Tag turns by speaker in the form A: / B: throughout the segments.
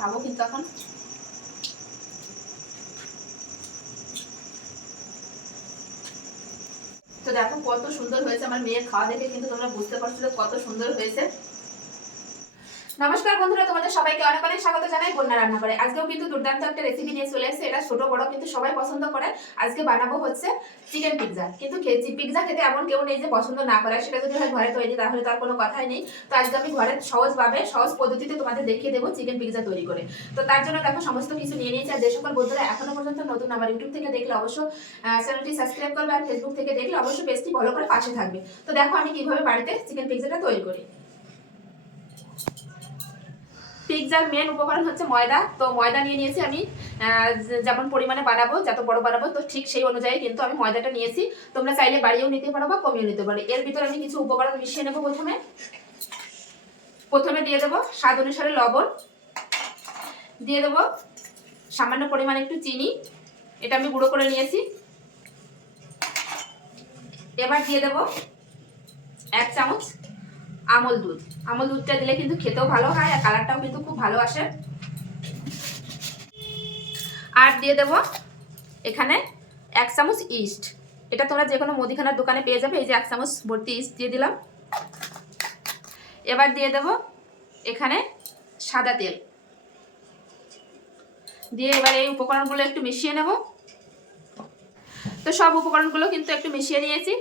A: খাব কিন্তু এখন। তো দেখো কত সুন্দর হয়েছে আমার মেয়ের খাওয়া দেখে, কিন্তু তোমরা বুঝতে পারছ কত সুন্দর হয়েছে। নমস্কার বন্ধুরা, তোমাদের সবাইকে অনেক অনেক স্বাগত জানাই বন্যা রান্না করে আজকেও কিন্তু দুর্দান্ত একটা রেসিপি নিয়ে চলে এসেছে। এটা ছোট, বড়, কিন্তু সবাই পছন্দ করে। আজকে বানাবো হচ্ছে চিকেন পিৎজা কিন্তু পিৎজা খেতে এমন কেউ নেই যে পছন্দ না করে। সেটা যদি হয় ঘরে তৈরি, তাহলে তার কোনো কথাই নেই। তো আজকে আমি ঘরে সহজভাবে, সহজ পদ্ধতিতে তোমাদের দেখিয়ে দেবো চিকেন পিৎজা তৈরি করে। তো তার জন্য দেখো সমস্ত কিছু নিয়ে নিয়েছি। আর যে সকল বন্ধুরা এখনও পর্যন্ত নতুন আমার ইউটিউব থেকে দেখলে অবশ্য চ্যানেলটি সাবস্ক্রাইব করবে। আর ফেসবুক থেকে দেখলে অবশ্যই পেজটি ফলো করে পাশে থাকবে। তো দেখো আমি কীভাবে বাড়িতে চিকেন পিৎজাটা তৈরি করি। পিৎজার মেন উপকরণ হচ্ছে ময়দা। তো ময়দা নিয়ে নিয়েছি আমি যেমন পরিমাণে বানাবো, যত বড় বানাবো, তো ঠিক সেই অনুযায়ী কিন্তু আমি ময়দাটা নিয়েছি। তোমরা চাইলে বাড়িয়েও নিতে পারো বা কমিয়েও নিতে পারো। এর ভিতরে আমি কিছু উপকরণ মিশিয়ে নেব প্রথমে। প্রথমে দিয়ে দেবো স্বাদ অনুসারে লবণ। দিয়ে দেবো সামান্য পরিমাণে একটু চিনি। এটা আমি গুঁড়ো করে নিয়েছি। এবার দিয়ে দেবো এক চামচ আমল দুধ। আমল দুধটা দিলে কিন্তু খেতেও ভালো হয় আর কালারটাও কিন্তু খুব ভালো আসে। আর দিয়ে দেব এখানে এক চামচ ইস্ট এটা তোমরা যে কোনো মুদিখানার দোকানে পেয়ে যাবে, এই যে এক চামচ ভর্তি ইস্ট দিয়ে দিলাম। এবার দিয়ে দেব এখানে সাদা তেল। দিয়ে এবার এই উপকরণগুলো একটু মিশিয়ে নেব। তো সব উপকরণগুলো কিন্তু একটু মিশিয়ে নিয়েছি।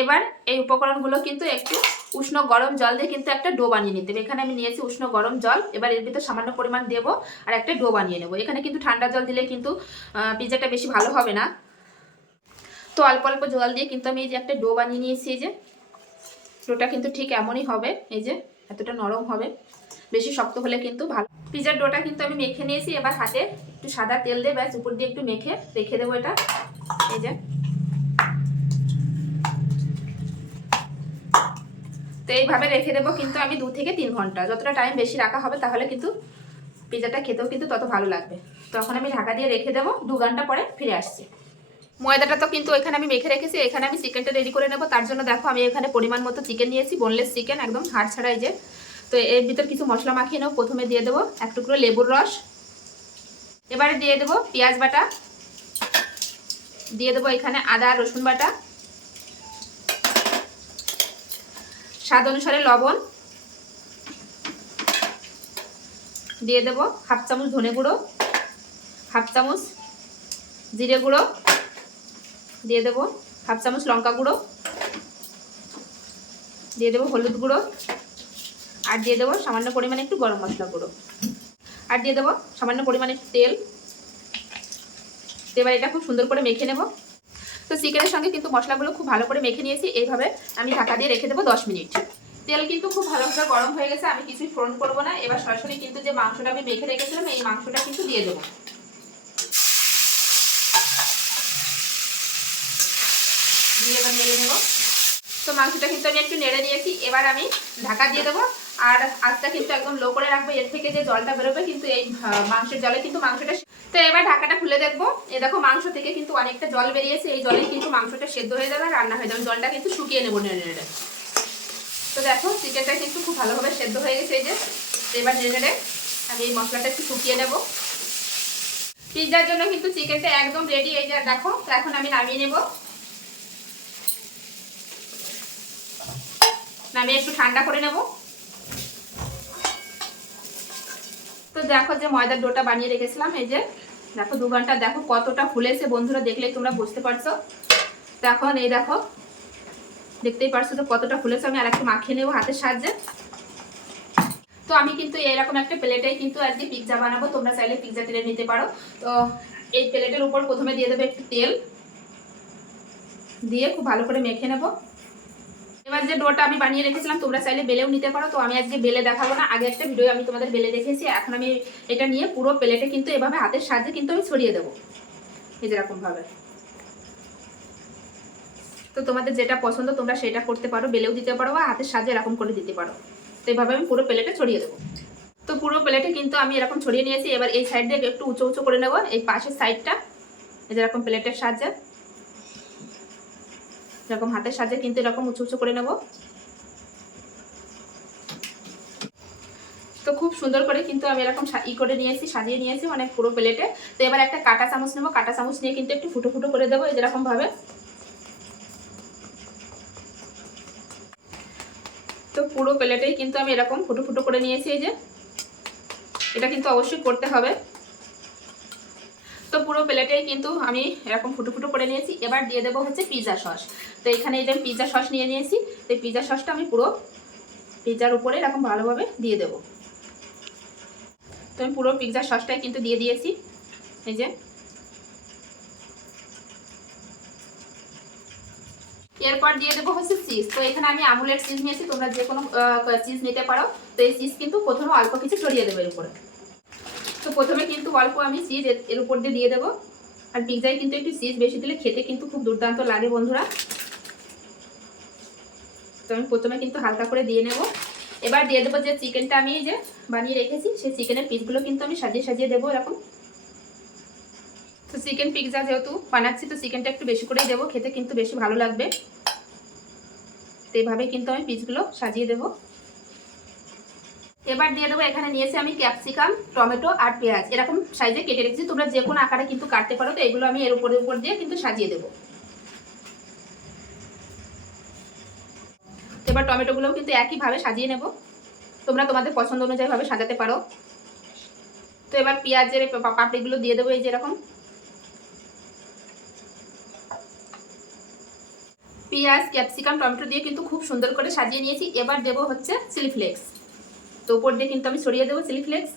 A: এবার এই উপকরণগুলো কিন্তু একটু উষ্ণ গরম জল দিয়ে কিন্তু একটা ডো বানিয়ে নিতে হবে। এখানে আমি নিয়েছি উষ্ণ গরম জল। এবার এর ভিতরে সামান্য পরিমাণ দেব আর একটা ডো বানিয়ে নেব। এখানে কিন্তু ঠান্ডা জল দিলে কিন্তু আহ, পিৎজাটা বেশি ভালো হবে না। তো অল্প অল্প জল দিয়ে কিন্তু আমি এই যে একটা ডো বানিয়ে নিয়েছি এই যে। ডোটা কিন্তু ঠিক এমনই হবে এই যে এতটা নরম হবে। বেশি শক্ত হলে কিন্তু ভালো। পিৎজার ডোটা কিন্তু আমি মেখে নিয়েছি। এবার হাতে একটু সাদা তেল দিয়ে ব্যাস উপর দিয়ে একটু মেখে রেখে দেবো এটা। এই যে। তো এইভাবে রেখে দেবো, কিন্তু আমি দু থেকে তিন ঘণ্টা। যতটা টাইম বেশি রাখা হবে, তাহলে কিন্তু পিজাটা খেতেও কিন্তু তত ভালো লাগবে। তখন আমি ঢাকা দিয়ে রেখে দেবো, দু ঘণ্টা পরে ফিরে আসছি। ময়দাটা তো কিন্তু এখানে আমি মেখে রেখেছি, এখানে আমি চিকেনটা রেডি করে নেব। তার জন্য দেখো, আমি এখানে পরিমাণ মতো চিকেন নিয়েছি বোনলেস চিকেন, একদম হাড় ছাড়াই যে। তো এর ভিতর কিছু মশলা মাখিয়ে নেব, প্রথমে দিয়ে দেবো এক টুকরো লেবুর রস। এবারে দিয়ে দেবো পেঁয়াজ বাটা। দিয়ে দেবো এখানে আদা রসুন বাটা। স্বাদ অনুসারে লবণ দিয়ে দেব হাফ চামচ ধনে গুঁড়ো, হাফ চামচ জিরে গুঁড়ো দিয়ে দেব, হাফ চামচ লঙ্কা গুঁড়ো দিয়ে দেবো হলুদ গুঁড়ো আর দিয়ে দেবো সামান্য পরিমাণে একটু গরম মশলা গুঁড়ো। আর দিয়ে দেবো সামান্য পরিমাণে তেল। এবার এটা খুব সুন্দর করে মেখে নেব। তো চিকেনের সঙ্গে কিন্তু মশলাগুলো খুব ভালো করে মেখে নিয়েছি। এইভাবে আমি ঢাকা দিয়ে রেখে দেবো দশ মিনিট। তেল কিন্তু খুব ভালোভাবে গরম হয়ে গেছে, আমি কিছুই ফোড়ন করব না। এবার সরাসরি কিন্তু যে মাংসটা আমি মেখে রেখেছিলাম, এই মাংসটা কিন্তু দিয়ে দেবো। দিয়ে এবার নেব। তো মাংসটা কিন্তু আমি একটু নেড়ে নিয়েছি, এবার আমি ঢাকা দিয়ে দেবো। আর আঁচটা কিন্তু একদম লো করে রাখব, এর থেকে যে জলটা বেরোবে কিন্তু এই মাংসের জলে কিন্তু মাংসটা তো এবার ঢাকাটা খুলে দেখব। এ দেখো মাংস থেকে কিন্তু অনেকটা জল বেরিয়েছে, এই জলে কিন্তু মাংসটা সেদ্ধ হয়ে যাবে রান্না হয়ে যাবে। জলটা কিন্তু শুকিয়ে নেব নেড়ে নেড়ে। তো দেখো, চিকেনটা কিন্তু খুব ভালোভাবে সেদ্ধ হয়ে গেছে এই যে। এবার নেড়ে নেড়ে আমি এই মশলাটা একটু শুকিয়ে নেব। পিৎজার জন্য কিন্তু চিকেনটা একদম রেডি এই যে দেখো, তো এখন আমি নামিয়ে নেব। নামিয়ে একটু ঠান্ডা করে নেব। তো দেখো যে ময়দার ডোটা বানিয়ে রেখেছিলাম, এই যে। দেখো দু ঘণ্টা দেখো কতটা ফুলেছে বন্ধুরা দেখলেই তোমরা বুঝতে পারছ। এখন এই দেখো, দেখতেই পারছ তো কতটা ফুলেছে আমি আর একটু মাখিয়ে নেব হাতের সাহায্যে। তো আমি কিন্তু এরকম একটা প্লেটেই কিন্তু আজকে পিৎজা বানাবো, তোমরা চাইলে পিৎজা তেলে নিতে পারো। তো এই প্লেটের উপর প্রথমে দিয়ে দেবে একটু তেল। দিয়ে খুব ভালো করে মেখে নেব। এবার যে ডোটা আমি বানিয়ে রেখেছিলাম, তোমরা চাইলে বেলেও নিতে পারো। তো আমি আজকে বেলে দেখাবো না, আগে একটা ভিডিও আমি তোমাদের বেলে দেখেছি এখন আমি এটা নিয়ে পুরো প্লেটে কিন্তু এভাবে হাতের সাহায্যে কিন্তু আমি ছড়িয়ে দেবো। এই যেরকম ভাবে তো তোমাদের যেটা পছন্দ তোমরা সেটা করতে পারো, বেলেও দিতে পারো বা হাতের সাহায্যে এরকম করে দিতে পারো। তো এইভাবে আমি পুরো প্লেটে ছড়িয়ে দেবো। তো পুরো প্লেটে কিন্তু আমি এরকম ছড়িয়ে নিয়েছি। এবার এই সাইড দিয়ে একটু উঁচু উঁচু করে নেব, এই পাশের সাইডটা। যেরকম প্লেটের সাহায্যে। এরকম হাতের সাহায্যে কিন্তু এরকম উঁচু উঁচু করে নেব। তো খুব সুন্দর করে কিন্তু আমি এরকম ই করে নিয়েছি, সাজিয়ে নিয়েছি মানে পুরো প্লেটে। তো এবার একটা কাটা চামচ নেব, কাটা চামচ নিয়ে কিন্তু একটু ফুটো ফুটো করে দেবো এই যেরকম ভাবে। তো পুরো প্লেটেই কিন্তু আমি এরকম ফুটো ফুটো করে নিয়েছি এই যে। এটা কিন্তু অবশ্যই করতে হবে। তো পুরো প্লেটেই কিন্তু আমি এরকম ফুটো ফুটো করে নিয়েছি। এবার দিয়ে দেবো হচ্ছে পিৎজা সস তো এখানে এই যে পিৎজা সস নিয়ে নিয়েছি, তো এই পিৎজা সসটা আমি পুরো পিৎজার উপরে এরকম ভালোভাবে দিয়ে দেবো। তো আমি পুরো পিৎজা সসটাই কিন্তু দিয়ে দিয়েছি। এই যে। এরপর দিয়ে দেবো হচ্ছে চিজ তো এখানে আমি আমুলের চিজ নিয়েছি, তোমরা যে কোনো চিজ নিতে পারো। তো এই চিজ কিন্তু প্রথমে অল্প কিছু ছড়িয়ে দেবো উপরে। তো প্রথমে কিন্তু অল্প আমি চিজ এর উপর দিয়ে দিয়ে দেবো। আর পিৎজায় কিন্তু একটু চিজ বেশি দিলে খেতে কিন্তু খুব দুর্দান্ত লাগে বন্ধুরা। তো আমি প্রথমে কিন্তু হালকা করে দিয়ে নেব। এবার দিয়ে দেবো যে চিকেনটা আমি যে বানিয়ে রেখেছি, সেই চিকেনের পিসগুলো কিন্তু আমি সাজিয়ে সাজিয়ে দেবো এরকম। তো চিকেন পিৎজা যেহেতু বানাচ্ছি, তো চিকেনটা একটু বেশি করেই দেবো, খেতে কিন্তু বেশি ভালো লাগবে। তো কিন্তু আমি পিসগুলো সাজিয়ে দেবো। এবার দিয়ে দেবো, এখানে নিয়েছি আমি ক্যাপসিকাম, টমেটো আর পেঁয়াজ। এরকম সাইজে কেটে রেখেছি, তোমরা যে কোনো আকারে কিন্তু কাটতে পারো, তো এগুলো আমি এর উপরে উপর দিয়ে কিন্তু সাজিয়ে দেবো। এবার টমেটোগুলোও কিন্তু একইভাবে সাজিয়ে নেব। তোমরা তোমাদের পছন্দ অনুযায়ী ভাবে সাজাতে পারো। তো এবার পেঁয়াজের পাপড়িগুলো দিয়ে দেবো এই যেরকম। পেঁয়াজ, ক্যাপসিকাম, টমেটো দিয়ে কিন্তু খুব সুন্দর করে সাজিয়ে নিয়েছি। এবার দেবো হচ্ছে চিলি ফ্লেক্স। তো উপর দিয়ে কিন্তু আমি ছড়িয়ে দেবো চিলি ফ্লেক্স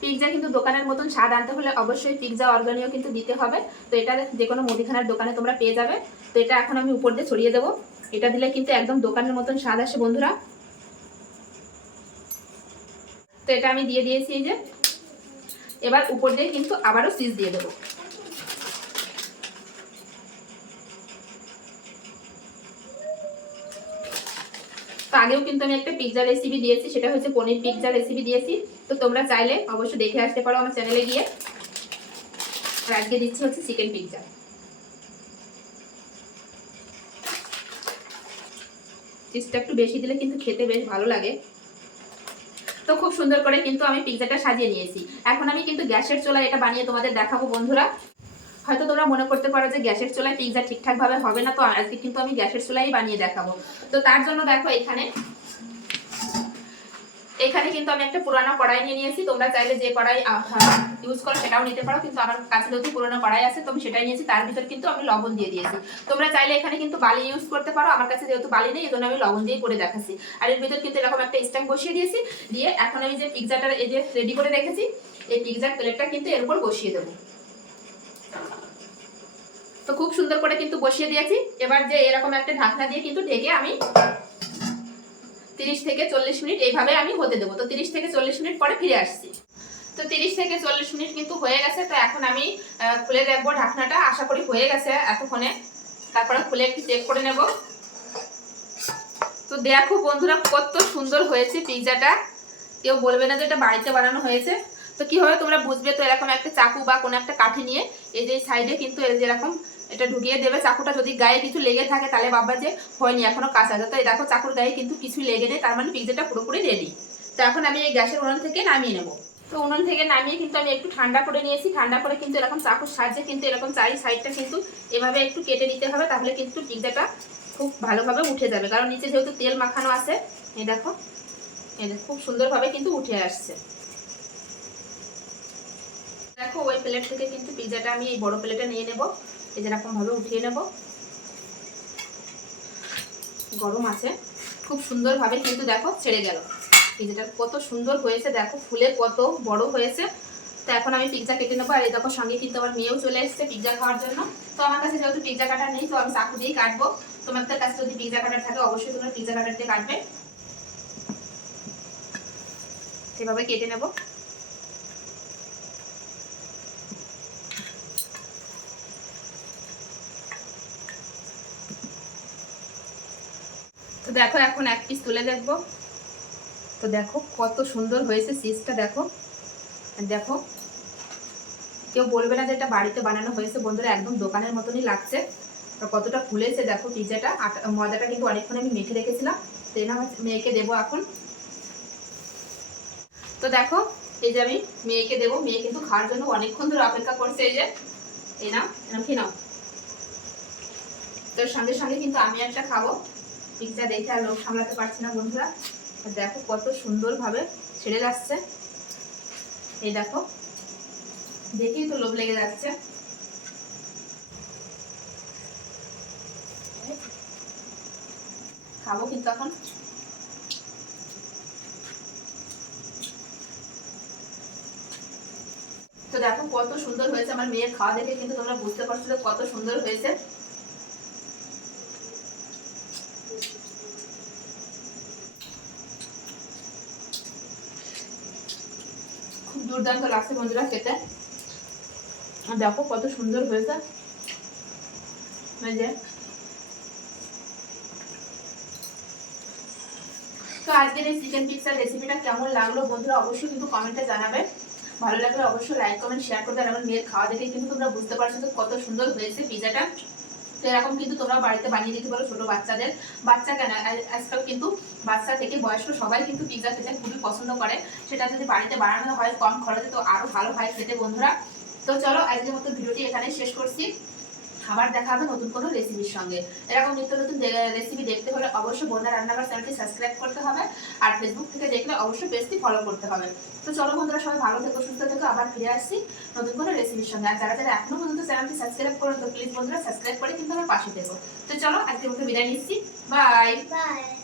A: পিৎজা কিন্তু দোকানের মতন স্বাদ আনতে হলে অবশ্যই পিৎজা অর্গানিও কিন্তু দিতে হবে। তো এটা যে কোনো মুদিখানার দোকানে তোমরা পেয়ে যাবে। তো এটা এখন আমি উপর দিয়ে ছড়িয়ে দেবো। এটা দিলে কিন্তু একদম দোকানের মতন স্বাদ আসে বন্ধুরা। তো এটা আমি দিয়ে দিয়েছি এই যে। এবার উপর দিয়ে কিন্তু আবারও চিজ দিয়ে দেবো। তো আগেও কিন্তু আমি একটা পিৎজা রেসিপি দিয়েছি, সেটা হচ্ছে পনির পিৎজা রেসিপি দিয়েছি। তো তোমরা চাইলে অবশ্যই দেখে আসতে পারো আমার চ্যানেলে গিয়ে। আর আজকে দিচ্ছি হচ্ছে চিকেন পিৎজা চিজটা একটু বেশি দিলে কিন্তু খেতে বেশ ভালো লাগে। তো খুব সুন্দর করে কিন্তু আমি পিৎজাটা সাজিয়ে নিয়েছি। এখন আমি কিন্তু গ্যাসের চুলায় এটা বানিয়ে তোমাদের দেখাবো বন্ধুরা। হয়তো তোমরা মনে করতে পারো যে গ্যাসের চুলায় পিৎজা ঠিকঠাক ভাবে হবে না, তো আজকে কিন্তু আমি গ্যাসের চুলাই বানিয়ে দেখাবো। তো তার জন্য দেখো এখানে এখানে কিন্তু আমি একটা পুরানো কড়াই নিয়ে নিয়েছি। তোমরা চাইলে যে কড়াই ইউজ করো সেটাও নিতে পারো, কিন্তু আমার কাছে যেহেতু পুরোনো কড়াই আছে, তো আমি সেটাই নিয়েছি। তার ভিতর কিন্তু আমি লবণ দিয়ে দিয়েছি। তোমরা চাইলে এখানে কিন্তু বালি ইউজ করতে পারো, আমার কাছে যেহেতু বালি নেই এই জন্য আমি লবণ দিয়ে করে দেখাচ্ছি। আর এর ভিতর কিন্তু এরকম একটা স্ট্যাম্প বসিয়ে দিয়েছি, দিয়ে এখন আমি যে পিৎজাটা এই যে রেডি করে রেখেছি, এই পিৎজার প্লেটটা কিন্তু এর উপর বসিয়ে দেবো। তো খুব সুন্দর করে কিন্তু বসিয়ে দিয়েছি। এবার যে এরকম একটা ঢাকনা দিয়ে কিন্তু ঢেকে আমি তিরিশ থেকে চল্লিশ মিনিট এইভাবে আমি হতে দেবো। তো তিরিশ থেকে চল্লিশ মিনিট পরে ফিরে আসছি। তো তিরিশ থেকে চল্লিশ মিনিট কিন্তু হয়ে গেছে। তো এখন আমি খুলে দেখব ঢাকনাটা। আশা করি হয়ে গেছে এতক্ষণে। তারপরে খুলে একটু চেক করে নেব। তো দেখো বন্ধুরা, কত সুন্দর হয়েছে পিৎজাটা কেউ বলবে না যে এটা বাড়িতে বানানো হয়েছে। তো কীভাবে তোমরা বুঝবে তো এরকম একটা চাকু বা কোনো একটা কাঠি নিয়ে এই যে সাইডে কিন্তু যেরকম এটা ঢুকিয়ে দেবে, চাকুটা যদি গায়ে কিছু লেগে থাকে তাহলে বাবা যে হয়নি, এখনও কাঁচা তো এই দেখো চাকুর গায়ে কিন্তু কিছু লেগে নেই, তার মানে পিৎজাটা পুরোপুরি রেডি তো এখন আমি এই গ্যাসের উনুন থেকে নামিয়ে নেব। তো উনুন থেকে নামিয়ে কিন্তু আমি একটু ঠান্ডা করে নিয়েছি, ঠান্ডা করে কিন্তু এরকম চাকুর সাহায্যে কিন্তু এরকম চারি সাইডটা কিন্তু এভাবে একটু কেটে নিতে হবে, তাহলে কিন্তু পিৎজাটা খুব ভালোভাবে উঠে যাবে। কারণ নিচে যেহেতু তেল মাখানো আছে, এই দেখো এই দেখো খুব সুন্দরভাবে কিন্তু উঠে আসছে। দেখো, ওই প্লেট থেকে কিন্তু পিৎজাটা আমি এই বড় প্লেটে নিয়ে নেব। এই যেরকম ভাবে উঠিয়ে নেব। গরম আছে। খুব সুন্দরভাবে কিন্তু দেখো ছেড়ে গেল। পিৎজাটা কত সুন্দর হয়েছে, দেখো, ফুলে কত বড় হয়েছে। তো এখন আমি পিৎজা কেটে নেব। আর এই দেখো, সঙ্গে কিন্তু আমার মেয়েও চলে এসেছে পিৎজা খাওয়ার জন্য। তো আমার কাছে যেহেতু পিৎজা কাটার নেই, তো আমি চাকু দিয়েই কাটবো। তোমাদের কাছে যদি পিৎজা কাটার থাকে, অবশ্যই তোমরা পিৎজা কাটার দিয়ে কাটবে। এভাবে কেটে নেব। দেখো, এখন এক পিস তুলে দেখব। তো দেখো, কত সুন্দর হয়েছে চিজটা দেখো। দেখো, কেউ বলবে না যে এটা বাড়িতে বানানো হয়েছে। বন্ধুরা, একদম দোকানের মতনই লাগছে। কতটা ফুলেছে, দেখো, পিজাটা। ময়দাটা কিন্তু অনেকক্ষণ আমি মেখে রেখেছিলাম। তো না মেয়েকে দেবো এখন। তো দেখো, এই যে আমি মেয়েকে দেবো। মেয়ে কিন্তু খাওয়ার জন্য অনেকক্ষণ ধরে অপেক্ষা করছে, এই যে। এই নাও এরকম কি নাও। তোর সঙ্গে সঙ্গে কিন্তু আমি একটা খাব। পিৎজা দেখে আর লোক সামলাতে পারছি না বন্ধুরা। দেখো কত সুন্দরভাবে ছেড়ে যাচ্ছে। এই দেখো, দেখেই তো লোভ লেগে যাচ্ছে। খাব কিন্তু এখন। তো দেখো কত সুন্দর হয়েছে আমার মেয়ের খাওয়া দেখে, কিন্তু তোমরা বুঝতে পারছ কত সুন্দর হয়েছে। দুর্দান্ত লাগছে বন্ধুরা খেতে। দেখো কত সুন্দর হয়েছে। তো আজকের এই চিকেন পিৎজার রেসিপিটা কেমন লাগল বন্ধুরা অবশ্যই কিন্তু কমেন্টে জানাবে। ভালো লাগলে অবশ্যই লাইক কমেন্ট শেয়ার করবে আমার মেয়ের খাওয়া দেখে কিন্তু তোমরা বুঝতে পারছ যে কত সুন্দর হয়েছে পিৎজাটা তো এরকম কিন্তু তোমরা বাড়িতে বানিয়ে দিতে পারো ছোট বাচ্চাদের। বাচ্চা কেন? আজ- আজকাল কিন্তু বাচ্চা থেকে বয়স্ক সবাই কিন্তু পিৎজা খেতে খুবই পছন্দ করে। সেটা যদি বাড়িতে বানানো হয় কম খরচে, তো আরও ভালো হয় খেতে বন্ধুরা। তো চলো, আজকের মতো ভিডিওটি এখানে শেষ করছি। আবার দেখা হবে নতুন কোনো রেসিপির সঙ্গে। এরকম নিত্য নতুন রেসিপি দেখতে হলে অবশ্যই বন্যা রান্নাঘর চ্যানেলটি সাবস্ক্রাইব করতে হবে। আর ফেসবুক থেকে দেখলে অবশ্যই পেজটি ফলো করতে হবে। তো চলো বন্ধুরা, সবাই ভালো থেকো, সুস্থ থেকো, আবার ফিরে আসছি নতুন কোনো রেসিপির সঙ্গে। আর যারা যারা এখনও পর্যন্ত চ্যানেলটি সাবস্ক্রাইব করো তো প্লিজ বন্ধুরা সাবস্ক্রাইব করে কিন্তু আমার পাশে থেকো। তো চলো, আজকের মতো বিদায় নিচ্ছি। Bye
B: Bye.